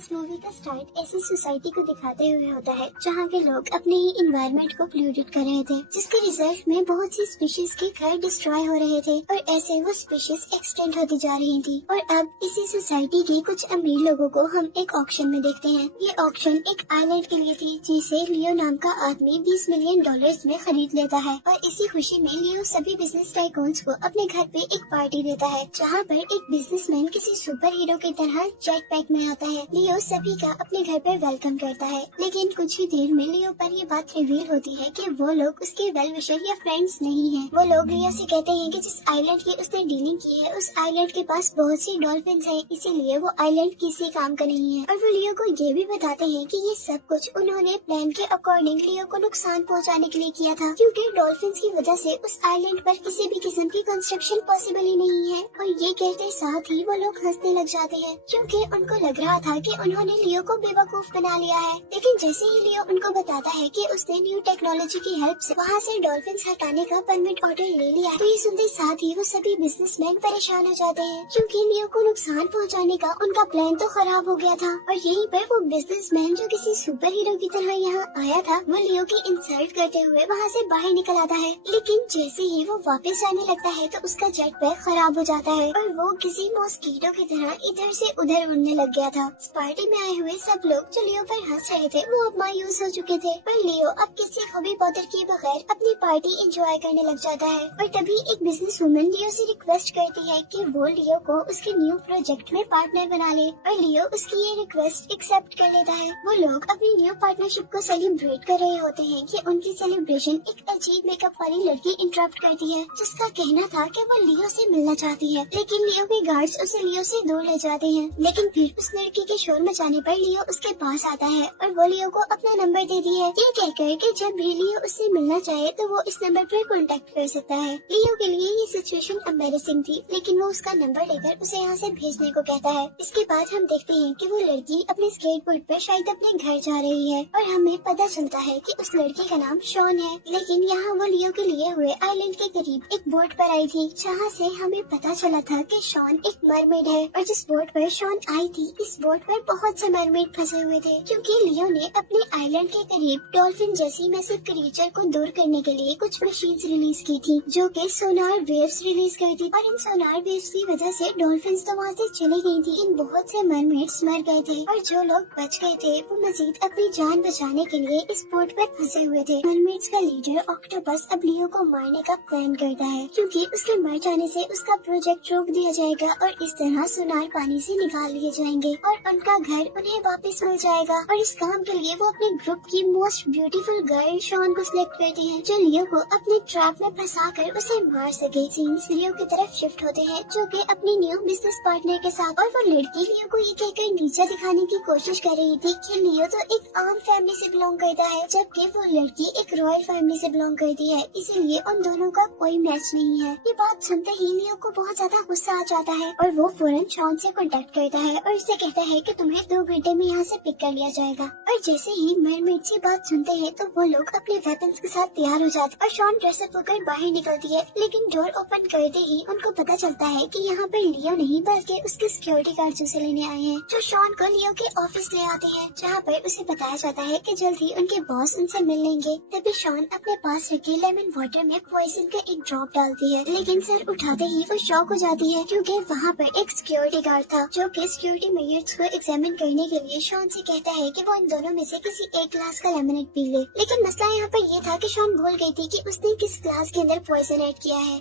इस मूवी का स्टार्ट ऐसी सोसाइटी को दिखाते हुए होता है जहाँ के लोग अपने ही इन्वायरमेंट को पोल्यूटेड कर रहे थे, जिसके रिजल्ट में बहुत सी स्पीशीज के घर डिस्ट्रॉय हो रहे थे और ऐसे वो स्पीशीज एक्सटेंड होती जा रही थी। और अब इसी सोसाइटी के कुछ अमीर लोगों को हम एक ऑक्शन में देखते हैं। ये ऑक्शन एक आइलैंड के लिए थी जिसे लियो नाम का आदमी $20 मिलियन में खरीद लेता है और इसी खुशी में लियो सभी बिजनेस टाइकून्स को अपने घर पे एक पार्टी देता है, जहाँ पर एक बिजनेसमैन किसी सुपर हीरो की तरह जेट पैक में आता है। लियो सभी का अपने घर पर वेलकम करता है, लेकिन कुछ ही देर में लियो पर ये बात रिवील होती है कि वो लोग उसके वेल विशर या फ्रेंड्स नहीं हैं। वो लोग लियो से कहते हैं कि जिस आइलैंड की उसने डीलिंग की है उस आइलैंड के पास बहुत सी डॉल्फिन्स हैं, इसीलिए वो आइलैंड किसी काम का नहीं है। और वो लियो को ये भी बताते हैं कि ये सब कुछ उन्होंने प्लान के अकॉर्डिंग लियो को नुकसान पहुँचाने के लिए किया था, क्योंकि डॉल्फिन्स की वजह से उस आइलैंड पर किसी भी किस्म की कंस्ट्रक्शन पॉसिबल ही नहीं है। और ये कहते साथ ही वो लोग हंसने लग जाते हैं, क्योंकि उनको लग रहा था कि उन्होंने लियो को बेवकूफ बना लिया है। लेकिन जैसे ही लियो उनको बताता है कि उसने न्यू टेक्नोलॉजी की हेल्प से वहाँ से डॉल्फिन्स हटाने का परमिट ऑर्डर ले लिया, तो ये सुनते साथ ही वो सभी बिजनेसमैन परेशान हो जाते हैं, क्योंकि लियो को नुकसान पहुँचाने का उनका प्लान तो खराब हो गया था। और यहीं पर वो बिजनेसमैन जो किसी सुपर हीरो की तरह यहाँ आया था, वो लियो की इंसल्ट करते हुए वहाँ से बाहर निकल आता है। लेकिन जैसे ही वो वापस जाने लगता है तो उसका जेट पैक खराब हो जाता है और वो किसी मॉस्कीटो की तरह इधर से उधर उड़ने लग गया था। इस पार्टी में आए हुए सब लोग जो लियो पर हंस रहे थे वो अब मायूस हो चुके थे, पर लियो अब किसी को भी बॉदर किए बगैर अपनी पार्टी एंजॉय करने लग जाता है। और तभी एक बिजनेस वुमन लियो से रिक्वेस्ट करती है कि वो लियो को उसके न्यू प्रोजेक्ट में पार्टनर बना ले, और लियो उसकी ये रिक्वेस्ट एक्सेप्ट कर लेता है। वो लोग अपनी न्यू पार्टनरशिप को सेलिब्रेट कर रहे होते हैं कि उनकी सेलिब्रेशन एक अजीब मेकअप वाली लड़की इंटरप्ट करती है, जिसका कहना था कि वो लियो से मिलना चाहती है, लेकिन लियो के गार्ड्स उसे लियो से दूर ले जाते हैं। लेकिन फिर उस लड़की के शोर मचाने पर लियो उसके पास आता है और वो लियो को अपना नंबर देती है, ये कहकर कि जब भी लियो उससे मिलना चाहे तो वो इस नंबर पर कांटेक्ट कर सकता है। लियो के लिए ये सिचुएशन एम्बैरेसिंग थी, लेकिन वो उसका नंबर लेकर उसे यहाँ से भेजने को कहता है। इसके बाद हम देखते हैं कि वो लड़की अपने स्केटबोर्ड पर शायद अपने घर जा रही है और हमें पता चलता है कि उस लड़की का नाम शॉन है। लेकिन यहाँ वो लियो के लिए हुए आइलैंड के करीब एक बोट पर आई थी, जहाँ से हमें पता चला था कि शॉन एक मरमेड है, और जिस बोट पर शॉन आई थी इस बोट पर बहुत से मरमेड फंसे हुए थे, क्योंकि लियो ने अपने आइलैंड के करीब डॉल्फिन जैसी मैसिव क्रीचर को दूर करने के लिए कुछ मशीन्स रिलीज की थी, जो कि सोनार वेव्स रिलीज करती, और इन सोनार वेव्स की वजह से डॉल्फिन्स तो वहाँ से चली गई थी। इन बहुत से मरमेड्स मर गए थे और जो लोग बच गए थे वो मजीद अपनी जान बचाने के लिए इस बोट पर फंसे हुए थे। मरमेड्स का लीडर ऑक्टोपस अब लियो को मारने का प्लान करता है, क्योंकि उसके मर जाने से उसका प्रोजेक्ट रोक दिया जाएगा और इस तरह सोनार पानी से निकाल लिए जाएंगे और उनका घर उन्हें वापस मिल जाएगा। और इस काम के लिए वो अपने ग्रुप की मोस्ट ब्यूटीफुल गर्ल शॉन को सिलेक्ट करते हैं, जो लियो को अपने ट्रैप में फंसा कर उसे मार सके। सीन्स लियो की तरफ शिफ्ट होते हैं, जो कि अपनी न्यू बिजनेस पार्टनर के साथ, और वो लड़की लियो को ये कहकर नीचे दिखाने की कोशिश कर रही थी कि लियो तो एक आम फैमिली से बिलोंग करता है, जबकि वो लड़की एक रॉयल फैमिली से बिलोंग करती है, इसीलिए उन दोनों का कोई मैच नहीं है। ये बात सुनते ही लियो को बहुत ज्यादा गुस्सा आ जाता है और वो फौरन शॉन से कांटेक्ट करता है और उससे कहता है कि तुम्हें 2 घंटे में यहाँ से पिक कर लिया जाएगा। और जैसे ही मरमेड से बात सुनते हैं तो वो लोग अपने वेपन्स के साथ तैयार हो जाते और शॉन ड्रेसअप होकर बाहर निकलती है, लेकिन डोर ओपन करते ही उनको पता चलता है कि यहाँ पर लियो नहीं बल्कि उसके सिक्योरिटी गार्ड उसे लेने आए हैं, जो शॉन को लियो के ऑफिस ले आते हैं, जहाँ पर उसे बताया जाता है कि जल्द ही उनके बॉस उनसे मिल लेंगे। तभी शॉन अपने पास रखे लेमन वाटर में पॉइजन का एक ड्रॉप डालती है, लेकिन सर उठाते ही वो शॉक हो जाती है, क्योंकि वहाँ पर एक सिक्योरिटी गार्ड था जो कि सिक्योरिटी मेजर्स को एग्जामिन करने के लिए शॉन से कहता है कि वो इन दोनों में से किसी एक ग्लास का लेमनेड पी ले। लेकिन मसला यहाँ पर ये था कि शॉन भूल गई थी कि उसने किस ग्लास के अंदर पॉइजन ऐड किया है,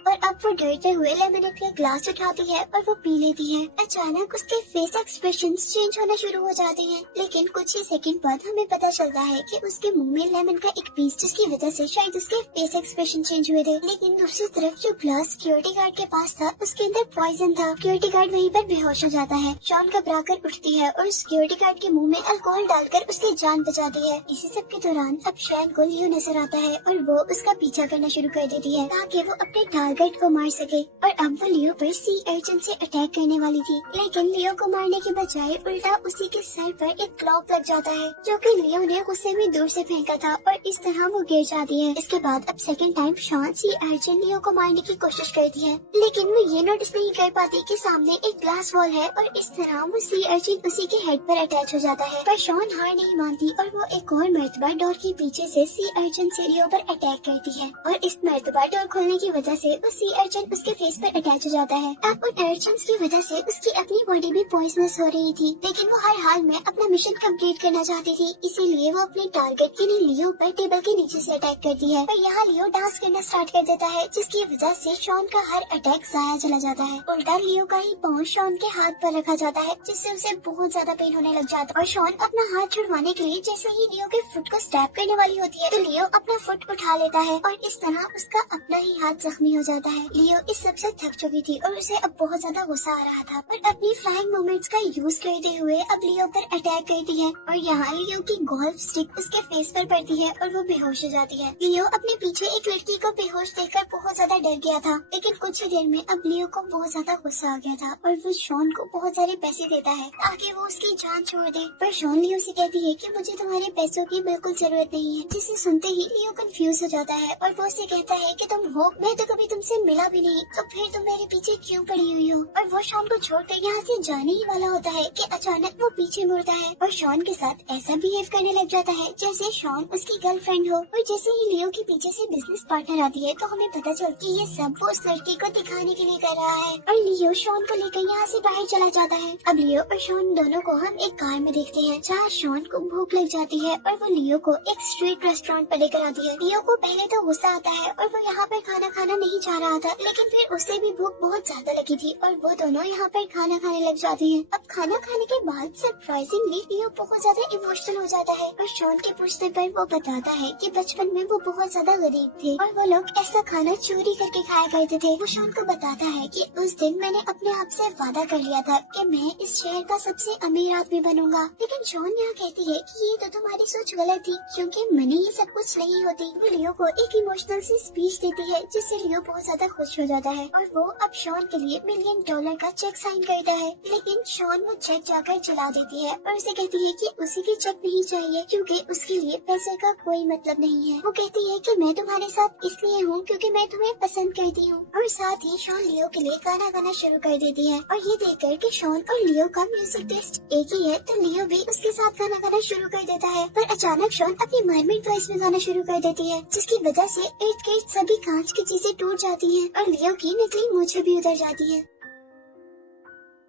और अब वो डरते हुए लेमनेड का ग्लास उठाती है और वो पी लेती है। अचानक उसके फेस एक्सप्रेशंस चेंज होना शुरू हो जाते हैं, लेकिन कुछ ही सेकंड बाद हमें पता चलता है कि उसके मुंह में लेमन का एक पीस, जिसकी वजह से शायद उसके फेस एक्सप्रेशन चेंज हुए थे। लेकिन दूसरी तरफ जो ग्लास सिक्योरिटी गार्ड के पास था उसके अंदर पॉइजन था। सिक्योरिटी गार्ड वहीं पर बेहोश हो जाता है। शॉन घबरा कर उठती है और सिक्योरिटी गार्ड के मुंह में अल्कोहल डालकर उसकी जान बचाती है। इसी सब के दौरान अब शॉन को लियो नजर आता है और वो उसका पीछा करना शुरू कर देती है ताकि वो अपने टारगेट टारगेट को मार सके। और अब वो लियो पर सी अर्चिन से अटैक करने वाली थी, लेकिन लियो को मारने के बजाय उल्टा उसी के सर पर एक क्लॉक लग जाता है, जो कि लियो ने गुस्से में दूर से फेंका था और इस तरह वो गिर जाती है। इसके बाद अब सेकंड टाइम शॉन सी अर्चिन लियो को मारने की कोशिश करती है, लेकिन वो ये नोटिस नहीं कर पाती कि सामने एक ग्लास वॉल है और इस तरह वो सी अर्चिन उसी के हेड पर अटैच हो जाता है। पर शॉन हार नहीं मानती और वो एक और मर्तबा डोर के पीछे से सी अर्चिन से लियो पर अटैक करती है और इस मर्तबा डोर खोलने की वजह से वो सी अर्चिन उसके फेस पर अटैच हो जाता है। अब उन अर्चिन की वजह से उसकी अपनी बॉडी भी पॉइजनस हो रही थी, लेकिन वो हर हाल में अपना मिशन कंप्लीट करना चाहती थी, इसीलिए वो अपने टारगेट के लिए लियो पर टेबल के नीचे से अटैक करती है। पर यहाँ लियो डांस करना स्टार्ट कर देता है, जिसकी वजह से शॉन का हर अटैक जाया चला जाता है। उल्टा लियो का ही पाँव शॉन के हाथ पर रखा जाता है, जिससे उसे बहुत ज्यादा पेन होने लग जाता है और शॉन अपना हाथ छुड़वाने के लिए जैसे ही लियो के फुट को स्टैप करने वाली होती है तो लियो अपना फुट उठा लेता है और इस तरह उसका अपना ही हाथ जख्मी हो जाता है। लियो इस सबसे थक चुकी थी और उसे अब बहुत ज्यादा गुस्सा आ रहा था, पर अपनी फ्लाइंग मूवमेंट्स का यूज करते हुए अब लियो पर अटैक करती है और यहाँ लियो की गोल्फ स्टिक उसके फेस पर पड़ती है और वो बेहोश हो जाती है। लियो अपने पीछे एक लड़की को बेहोश देखकर बहुत ज्यादा डर गया था, लेकिन कुछ ही देर में अब लियो को बहुत ज्यादा गुस्सा आ गया था और वो शॉन को बहुत सारे पैसे देता है ताकि वो उसकी जान छोड़ दे। पर शॉन लियो से कहती है कि मुझे तुम्हारे पैसों की बिल्कुल जरूरत नहीं है, जिसे सुनते ही लियो कंफ्यूज हो जाता है और वो उसे कहता है कि तुम हो, मैं तो कभी तुमसे मिला भी नहीं, तो फिर तुम मेरे पीछे क्यों पड़ी हुई हो। और वो शॉन को छोड़कर यहाँ से जाने ही वाला होता है कि अचानक वो पीछे मुड़ता है और शॉन के साथ ऐसा बिहेव करने लग जाता है जैसे शॉन उसकी गर्लफ्रेंड हो। और जैसे ही लियो के पीछे से बिजनेस पार्टनर आती है तो हमें पता चलती है ये सब वो उस लड़की को दिखाने के लिए कर रहा है और लियो शॉन को लेकर यहाँ से बाहर चला जाता है। अब लियो और शॉन दोनों को हम एक कार में देखते हैं, जहाँ शॉन को भूख लग जाती है और वो लियो को एक स्ट्रीट रेस्टोरेंट पर लेकर आती है। लियो को पहले तो गुस्सा आता है और वो यहाँ पर खाना खाना नहीं चाह रहा था, लेकिन फिर उसे भी भूख बहुत ज्यादा लगी थी और वो दोनों यहाँ पर खाना खाने लग जाते हैं। अब खाना खाने के बाद सरप्राइजिंगली लियो बहुत ज्यादा इमोशनल हो जाता है और शॉन के पूछने पर वो बताता है कि बचपन में वो बहुत ज्यादा गरीब थे और वो लोग ऐसा खाना चोरी करके खाया करते थे। वो शॉन को बताता है कि उस दिन मैंने अपने आप से वादा कर लिया था कि मैं इस शहर का सबसे अमीर आदमी बनूंगा, लेकिन शॉन यहाँ कहती है कि ये तो तुम्हारी सोच गलत थी, क्योंकि मनी ही सब कुछ नहीं होती। वो लियो को एक इमोशनल सी स्पीच देती है, जिससे लियो बहुत ज्यादा खुश हो जाता है और वो अब शॉन के लिए $1 मिलियन का चेक साइन करता है, लेकिन शॉन वो चेक जाकर जला देती है और उसे कहती है कि उसी की चेक नहीं चाहिए क्योंकि उसके लिए पैसे का कोई मतलब नहीं है। वो कहती है कि मैं तुम्हारे साथ इसलिए हूँ क्योंकि मैं तुम्हें पसंद करती हूँ और साथ ही शॉन लियो के लिए गाना गाना शुरू कर देती है और ये देखकर कि शॉन और लियो का म्यूजिक टेस्ट एक ही है तो लियो भी उसके साथ गाना गाना शुरू कर देता है। पर अचानक शॉन अपनी मरमेड वॉइस में गाना शुरू कर देती है, जिसकी वजह से इर्द गिर्द सभी कांच की चीजें टूट जाती हैं और लियो की नकली मूंछें भी उतर जाती है।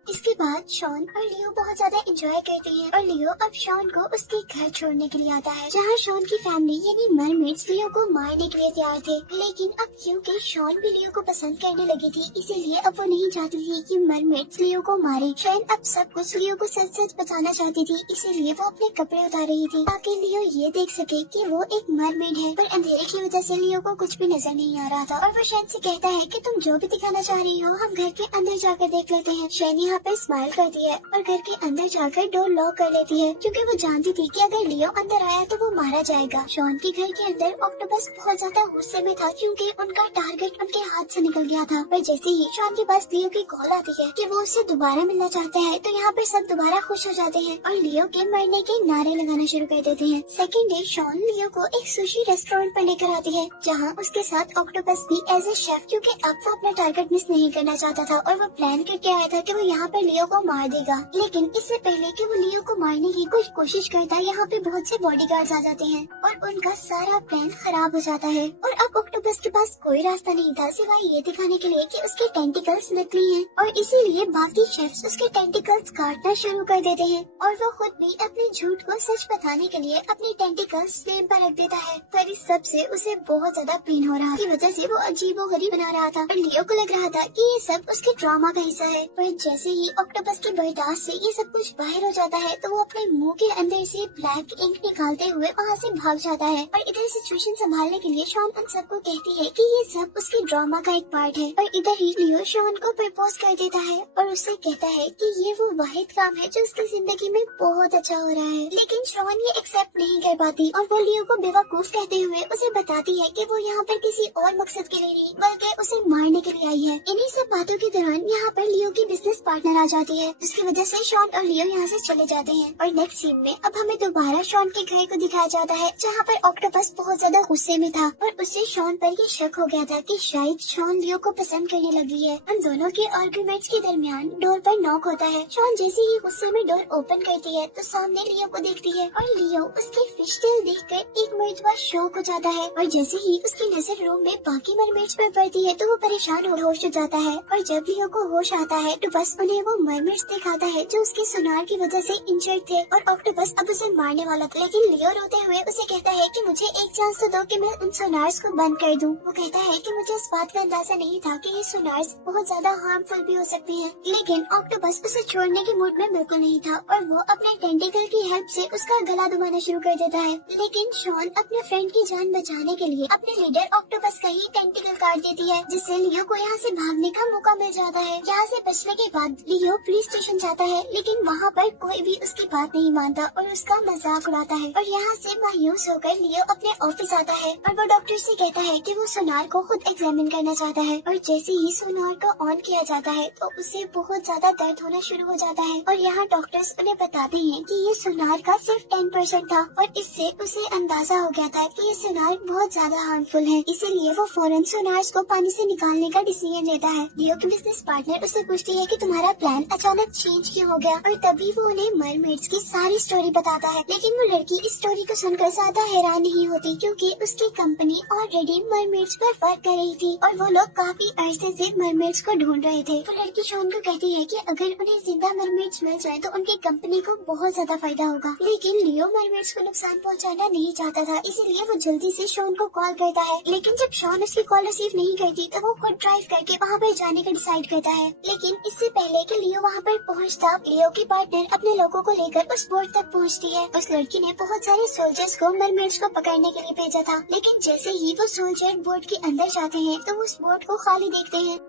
इसके बाद शॉन और लियो बहुत ज्यादा एंजॉय करते हैं और लियो अब शॉन को उसके घर छोड़ने के लिए आता है, जहाँ शॉन की फैमिली यानी मरमेड्स लियो को मारने के लिए तैयार थे, लेकिन अब क्योंकि शॉन भी लियो को पसंद करने लगी थी इसीलिए अब वो नहीं चाहती थी कि मरमेड्स लियो को मारे। शॉन अब सब कुछ लियो को सच सच बताना चाहती थी, इसीलिए वो अपने कपड़े उतार रही थी ताकि लियो ये देख सके कि वो एक मरमेड है। पर अंधेरे की वजह से लियो को कुछ भी नजर नहीं आ रहा था और वो शॉन से कहता है कि तुम जो भी दिखाना चाह रही हो हम घर के अंदर जाकर देख लेते हैं। शॉन यहाँ पर स्माइल करती है और घर के अंदर जाकर डोर लॉक कर लेती है, क्योंकि वो जानती थी कि अगर लियो अंदर आया तो वो मारा जाएगा। शॉन के घर के अंदर ऑक्टोपस बहुत ज्यादा गुस्से में था क्योंकि उनका टारगेट उनके हाथ से निकल गया था। पर जैसे ही शॉन के पास लियो की कॉल आती है कि वो उससे दोबारा मिलना चाहते हैं तो यहाँ पर सब दोबारा खुश हो जाते हैं और लियो के मरने के नारे लगाना शुरू कर देते हैं। सेकेंड डे शॉन लियो को एक सुशी रेस्टोरेंट पर लेकर आती है, जहाँ उसके साथ ऑक्टोपस भी एज ए शेफ, क्योंकि अब वो अपना टारगेट मिस नहीं करना चाहता था और वो प्लान करके आया था कि वो यहाँ पर लियो को मार देगा। लेकिन इससे पहले कि वो लियो को मारने की कुछ कोशिश करता है यहाँ पे बहुत से बॉडीगार्ड्स आ जाते हैं और उनका सारा प्लान खराब हो जाता है और अब ऑक्टोपस के पास कोई रास्ता नहीं था सिवाय ये दिखाने के लिए कि उसके टेंटिकल्स नकली हैं और इसीलिए बाकी शेफ्स उसके टेंटिकल्स काटना शुरू कर देते हैं और वो खुद भी अपने झूठ को सच बताने के लिए अपने टेंटिकल्स फ्लेम पर रख देता है। पर इस सब से उसे बहुत ज्यादा पेन हो रहा, की वजह से वो अजीबोगरीब बना रहा था और लियो को लग रहा था कि ये सब उसके ड्रामा का हिस्सा है। पर जैसे ही ऑक्टोपस की बर्दाश्त से ये सब कुछ बाहर हो जाता है तो वो अपने मुंह के अंदर से ब्लैक इंक निकालते हुए वहाँ से भाग जाता है। और इधर सिचुएशन संभालने के लिए शॉन उन सबको कहती है कि ये सब उसके ड्रामा का एक पार्ट है। और इधर ही लियो शॉन को प्रपोज कर देता है और उससे कहता है कि ये वो वाहिद काम है जो उसकी जिंदगी में बहुत अच्छा हो रहा है। लेकिन शॉन ये एक्सेप्ट नहीं कर पाती और वो लियो को बेवकूफ कहते हुए उसे बताती है कि वो यहाँ पर किसी और मकसद के लिए नहीं बल्कि उसे मारने के लिए आई है। इन्हीं सब बातों के दौरान यहाँ पर लियो की बिजनेस पार्टनर आ जाती है जिसकी वजह से शॉन और लियो यहाँ से चले जाते हैं। और नेक्स्ट सीन में अब हमें दोबारा शॉन के घर को दिखाया जाता है जहाँ पर ऑक्टोपस बहुत ज्यादा गुस्से में था और उससे शॉन पर ये शक हो गया था कि शायद शॉन लियो को पसंद करने लगी है। उन दोनों के आर्गुमेंट्स के दरमियान डोर पर नॉक होता है। शॉन जैसे ही गुस्से में डोर ओपन करती है तो सामने लियो को देखती है और लियो उसके फिश टेल देखकर एक मर्तबा शॉक हो जाता है। और जैसे ही उसकी नजर रूम में बाकी मरमेड्स पर पड़ती है तो वो परेशान हो होश हो जाता है। और जब लियो को होश आता है तो बस उन्हें वो मरमेड्स दिखाता है जो उसके सुनार की वजह से इंजर्ड थे और ऑक्टोपस अब उसे मारने वाला था। लेकिन लियो रोते हुए उसे कहता है कि मुझे एक चांस तो दो कि मैं उन सोनार्स को बंद कर दूं। वो कहता है कि मुझे इस बात का अंदाजा नहीं था कि ये सोनार्स बहुत ज्यादा हार्मफुल भी हो सकते हैं। लेकिन ऑक्टोपस उसे छोड़ने के मूड में बिल्कुल नहीं था और वो अपने टेंटिकल की हेल्प से उसका गला दबाना शुरू कर देता है। लेकिन शॉन अपने फ्रेंड की जान बचाने के लिए अपने लीडर ऑक्टोपस का ही टेंटिकल काट देती है जिससे लियो को यहाँ से भागने का मौका मिल जाता है। यहाँ से बचने के बाद लियो पुलिस स्टेशन जाता है लेकिन वहाँ पर कोई भी उसकी बात नहीं मानता और उसका मजाक उड़ाता है। और यहाँ से मायूस होकर लियो अपने ऑफिस आता है और वो डॉक्टर से कहता है कि वो सोनार को खुद एग्जामिन करना चाहता है। और जैसे ही सोनार को ऑन किया जाता है तो उसे बहुत ज्यादा दर्द होना शुरू हो जाता है। और यहाँ डॉक्टर्स उन्हें बताते हैं कि ये सोनार का सिर्फ 10% था और इससे उसे अंदाजा हो गया था कि ये सोनार बहुत ज्यादा हार्मफुल है। इसीलिए वो फौरन सोनार्स को पानी से निकालने का डिसीजन लेता है। लियो की बिजनेस पार्टनर उससे पूछती है कि तुम्हारा प्लान अचानक चेंज क्यों हो गया और तभी वो उन्हें मरमेड्स की सारी स्टोरी बताता है। लेकिन वो लड़की इस स्टोरी को सुनकर ज्यादा हैरान नहीं होती क्योंकि उसकी कंपनी ऑलरेडी मरमेड्स पर वर्क कर रही थी और वो लोग काफी अरसे से मरमेड्स को ढूंढ रहे थे। तो लड़की शॉन को कहती है कि अगर उन्हें जिंदा मरमेड्स मिल जाए तो उनकी कंपनी को बहुत ज्यादा फायदा होगा। लेकिन लियो मरमेड्स को नुकसान पहुंचाना नहीं चाहता था इसीलिए वो जल्दी से शॉन को कॉल करता है। लेकिन जब शॉन उसकी कॉल रिसीव नहीं करती तो वो खुद ड्राइव करके वहाँ पर जाने का डिसाइड करता है। लेकिन इससे पहले कि लियो वहाँ पर पहुँचता लियो की पार्टनर अपने लोगों को लेकर उस बोट तक पहुँचती है। उस लड़की ने बहुत सारे सोल्जर्स को मरमेड्स को पकड़ने के लिए भेजा था। लेकिन जैसे ही वो सोल्जर बोट के अंदर जाते हैं तो वो उस बोट को खाली देखते हैं।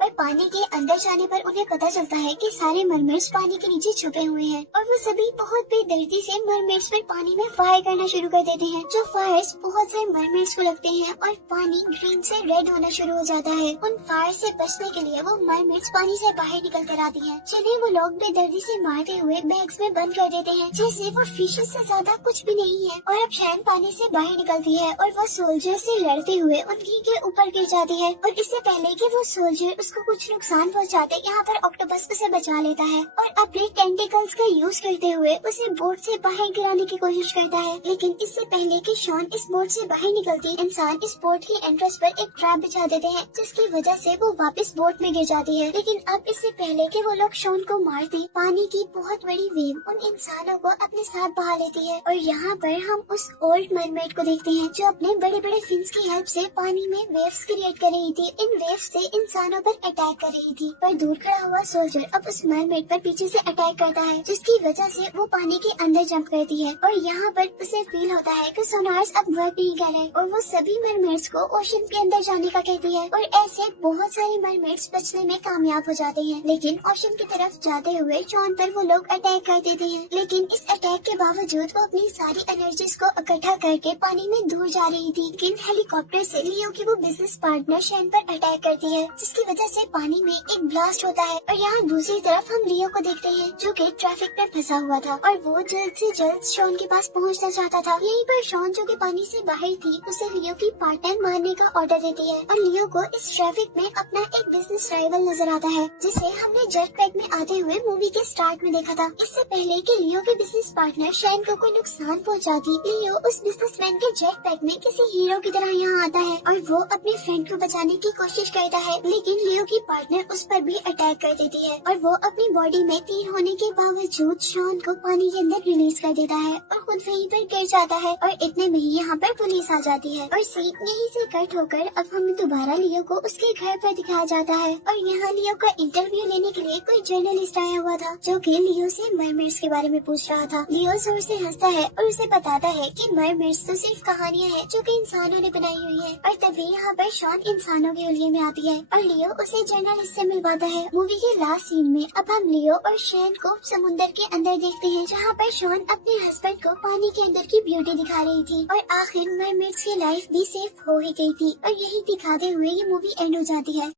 पर पानी के अंदर जाने पर उन्हें पता चलता है कि सारे मरमेड्स पानी के नीचे छुपे हुए हैं और वो सभी बहुत बेदर्दी से मरमेड्स पर पानी में फायर करना शुरू कर देते हैं। जो फायर्स बहुत सारे मरमेड्स को लगते हैं और पानी ग्रीन से रेड होना शुरू हो जाता है। उन फायर से बचने के लिए वो मरमेड्स पानी से बाहर निकल कर आती हैं, जिन्हें वो लोग बेदर्दी से मारते हुए बैग्स में बंद कर देते हैं जैसे वो फिशेस से ज्यादा कुछ भी नहीं है। और अब शैन पानी से बाहर निकलती है और वो सोल्जर से लड़ते हुए उनकी के ऊपर गिर जाती है। और इससे पहले कि वो सोल्जर उसको कुछ नुकसान पहुंचाते यहाँ पर ऑक्टोपस उसे बचा लेता है और अपने टेंटिकल्स का यूज करते हुए उसे बोट से बाहर गिराने की कोशिश करता है। लेकिन इससे पहले कि शॉन इस बोट से बाहर निकलती इंसान इस बोट की एंट्रेंस पर एक ट्रैप बिछा देते हैं जिसकी वजह से वो वापस बोट में गिर जाती है। लेकिन अब इससे पहले कि वो लोग शॉन को मारते पानी की बहुत बड़ी वेव उन इंसानों को अपने साथ बहा लेती है। और यहाँ पर हम उस ओल्ड मरमेड को देखते हैं जो अपने बड़े बड़े फिन्स की हेल्प से पानी में वेव्स क्रिएट कर रही थी। इन वेव्स से इंसानों पर अटैक कर रही थी। पर दूर खड़ा हुआ सोल्जर अब उस मरमेड पर पीछे से अटैक करता है जिसकी वजह से वो पानी के अंदर जंप करती है। और यहाँ पर उसे फील होता है कि सोनार्स अब वर्क नहीं कर रहे और वो सभी मरमेड्स को ओशन के अंदर जाने का कहती है। और ऐसे बहुत सारे मरमेड्स बचने में कामयाब हो जाते हैं। लेकिन ओशन की तरफ जाते हुए शॉन पर वो लोग अटैक कर देते हैं। लेकिन इस अटैक के बावजूद वो अपनी सारी एनर्जीज को इकट्ठा करके पानी में दूर जा रही थी। लेकिन हेलीकॉप्टर से लियो की वो बिजनेस पार्टनर शैन पर अटैक करती है जिसकी वजह से पानी में एक ब्लास्ट होता है। और यहाँ दूसरी तरफ हम लियो को देखते हैं जो कि ट्रैफिक में फंसा हुआ था और वो जल्द से जल्द शॉन के पास पहुँचना चाहता था। यहीं पर शॉन जो कि पानी से बाहर थी उसे लियो की पार्टनर मारने का ऑर्डर देती है और लियो को इस ट्रैफिक में अपना एक बिजनेस राइवल नजर आता है जिसे हमने जेट पैक में आते हुए मूवी के स्टार्ट में देखा था। इससे पहले कि लियो के बिजनेस पार्टनर शैन को कोई नुकसान पहुंचाती, लियो उस बिजनेसमैन के जेट पैक में किसी हीरो की तरह यहाँ आता है और वो अपने फ्रेंड को बचाने की कोशिश करता है। लेकिन लियो लियो की पार्टनर उस पर भी अटैक कर देती है और वो अपनी बॉडी में तीर होने के बावजूद शॉन को पानी के अंदर रिलीज कर देता है और खुद वहीं पर गिर जाता है और इतने में ही यहाँ पर पुलिस आ जाती है और सीन यहीं से कट होकर अब हमें दोबारा लियो को उसके घर पर दिखाया जाता है और यहाँ लियो का इंटरव्यू लेने के लिए कोई जर्नलिस्ट आया हुआ था जो कि लियो से मरमेड्स के बारे में पूछ रहा था। लियो जोर से हंसता है और उसे बताता है कि मरमेड्स तो सिर्फ कहानियाँ हैं जो कि इंसानों ने बनाई हुई है और तभी यहाँ पर शॉन इंसानों के हुलिये में आती है और लियो उसे जर्नलिस्ट से मिलवाता है। मूवी के लास्ट सीन में अब हम लियो और शैन को समुद्र के अंदर देखते हैं जहाँ पर शॉन अपने हस्बैंड को पानी के अंदर की ब्यूटी दिखा रही थी और आखिर मरमेड्स की लाइफ भी सेफ हो ही गई थी और यही दिखाते हुए ये मूवी एंड हो जाती है।